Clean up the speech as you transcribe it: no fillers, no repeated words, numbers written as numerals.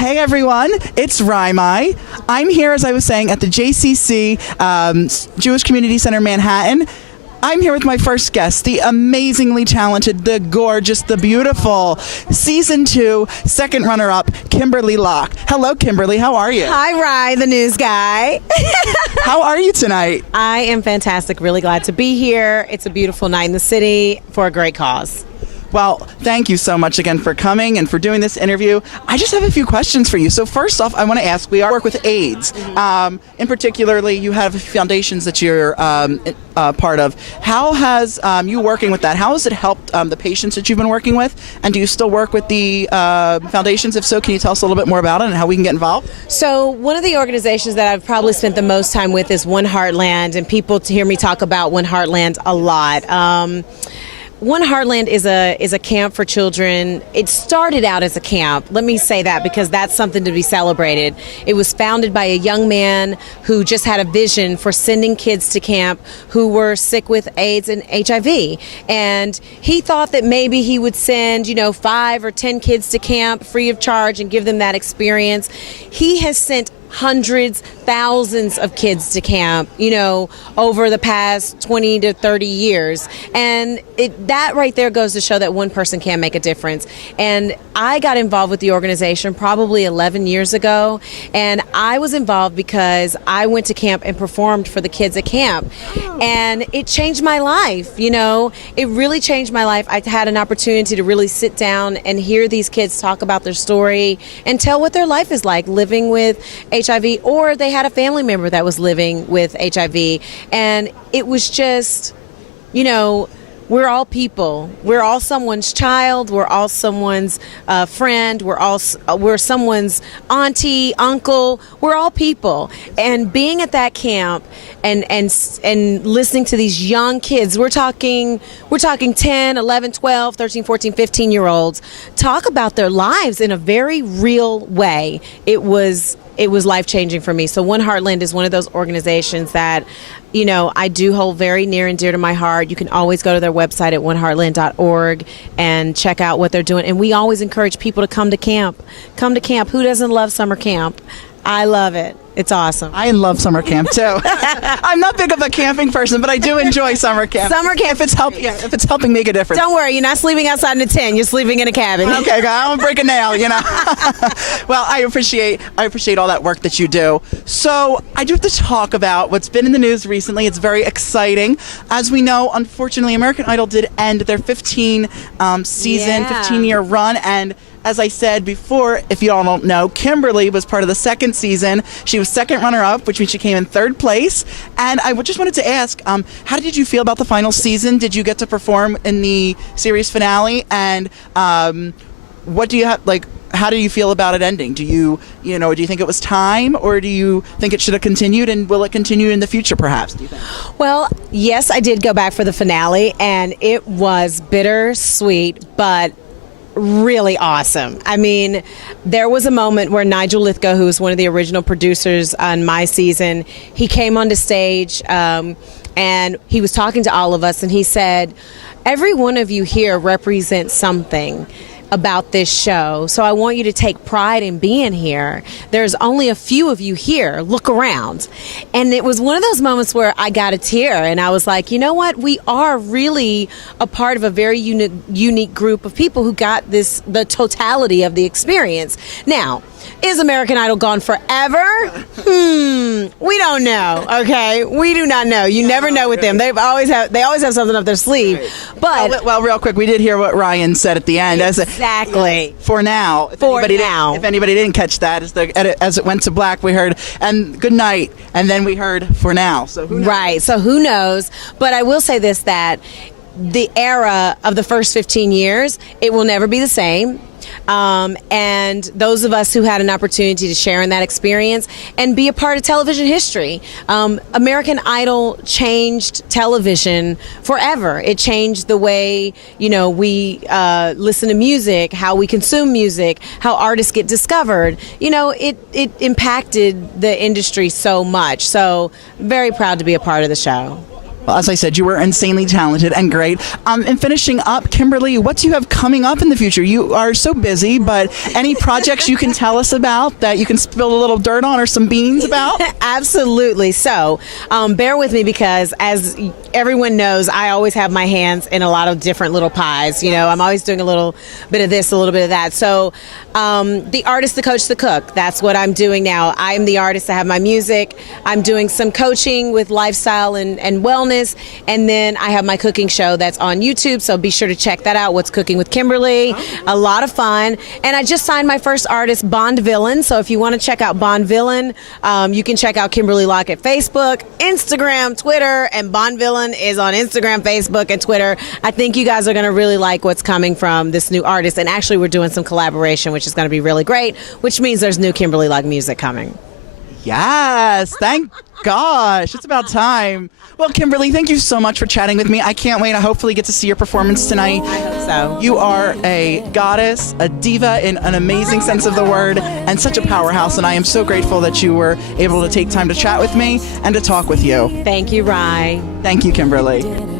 Hey everyone, it's Raimai. I'm here, as I was saying, at the JCC Jewish Community Center, Manhattan. I'm here with my first guest, the amazingly talented, the gorgeous, the beautiful, Season 2, second runner-up, Kimberley Locke. Hello, Kimberly. How are you? Hi, Rye, the news guy. How are you tonight? I am fantastic. Really glad to be here. It's a beautiful night in the city for a great cause. Well, thank you so much again for coming and for doing this interview. I just have a few questions for you. So first off, I want to ask, we work with AIDS. In particularly, you have foundations that you're part of. How has you working with that, how has it helped the patients that you've been working with? And do you still work with the foundations? If so, can you tell us a little bit more about it and how we can get involved? So one of the organizations that I've probably spent the most time with is One Heartland, and people hear me talk about One Heartland a lot. One Heartland is a camp for children. It started out as a camp. Let me say that because that's something to be celebrated. It was founded by a young man who just had a vision for sending kids to camp who were sick with AIDS and HIV. And he thought that maybe he would send, 5 or 10 kids to camp free of charge and give them that experience. He has sent hundreds, thousands of kids to camp, over the past 20 to 30 years. And that right there goes to show that one person can make a difference. And I got involved with the organization probably 11 years ago. And I was involved because I went to camp and performed for the kids at camp. And it changed my life, It really changed my life. I had an opportunity to really sit down and hear these kids talk about their story and tell what their life is like living with HIV, or they had a family member that was living with HIV. And it was just, we're all people. We're all someone's child. We're all someone's friend. We're someone's auntie, uncle. We're all people. And being at that camp and listening to these young kids, we're talking 10, 11, 12, 13, 14, 15-year-olds talk about their lives in a very real way. It was life-changing for me. So One Heartland is one of those organizations that, I do hold very near and dear to my heart. You can always go to their website at oneheartland.org and check out what they're doing. And we always encourage people to come to camp. Come to camp. Who doesn't love summer camp? I love it. It's awesome. I love summer camp too. I'm not big of a camping person, but I do enjoy summer camp. Summer camp, if it's helping make a difference. Don't worry, you're not sleeping outside in a tent. You're sleeping in a cabin. Okay, I won't break a nail, Well, I appreciate all that work that you do. So I do have to talk about what's been in the news recently. It's very exciting. As we know, unfortunately, American Idol did end their 15-year run, and as I said before, if you all don't know, Kimberly was part of the second season. She was second runner-up, which means she came in third place. And I just wanted to ask, how did you feel about the final season? Did you get to perform in the series finale? And what do you have, how do you feel about it ending? Do you think it was time, or do you think it should have continued, and will it continue in the future, perhaps, do you think? Well, yes, I did go back for the finale, and it was bittersweet, but really awesome. I mean, there was a moment where Nigel Lithgow, who was one of the original producers on my season, he came onto stage and he was talking to all of us, and he said, "Every one of you here represents something about this show, so I want you to take pride in being here. There's only a few of you here. Look around." And it was one of those moments where I got a tear, and I was like, you know what? We are really a part of a very unique group of people who got the totality of the experience. Now, is American Idol gone forever? We don't know. Okay, we do not know. You never know with them. They always have something up their sleeve. But well, real quick, we did hear what Ryan said at the end. Exactly. For now. If anybody didn't catch that, as it went to black, we heard "and good night," and then we heard "for now." So who knows? Right. So who knows? But I will say this: that the era of the first 15 years, it will never be the same. And those of us who had an opportunity to share in that experience and be a part of television history. American Idol changed television forever. It changed the way, we listen to music, how we consume music, how artists get discovered. It impacted the industry so much. So very proud to be a part of the show. Well, as I said, you were insanely talented and great. And finishing up, Kimberly, what do you have coming up in the future? You are so busy, but any projects you can tell us about that you can spill a little dirt on or some beans about? Absolutely. So bear with me because as everyone knows, I always have my hands in a lot of different little pies. You know, I'm always doing a little bit of this, a little bit of that. So the artist, the coach, the cook, that's what I'm doing now. I'm the artist. I have my music. I'm doing some coaching with lifestyle and wellness. And then I have my cooking show that's on YouTube. So be sure to check that out. What's Cooking with Kimberly. A lot of fun. And I just signed my first artist, Bond Villain. So if you want to check out Bond Villain, you can check out Kimberly Locke at Facebook, Instagram, Twitter, and Bond Villain is on Instagram, Facebook, and Twitter. I think you guys are going to really like what's coming from this new artist. And actually, we're doing some collaboration, which is going to be really great, which means there's new Kimberly Locke music coming. Yes, thank gosh, it's about time. Well, Kimberly, thank you so much for chatting with me. I can't wait to hopefully get to see your performance tonight. I hope so. You are a goddess, a diva in an amazing sense of the word, and such a powerhouse, and I am so grateful that you were able to take time to chat with me and to talk with you. Thank you, Rye. Thank you, Kimberly.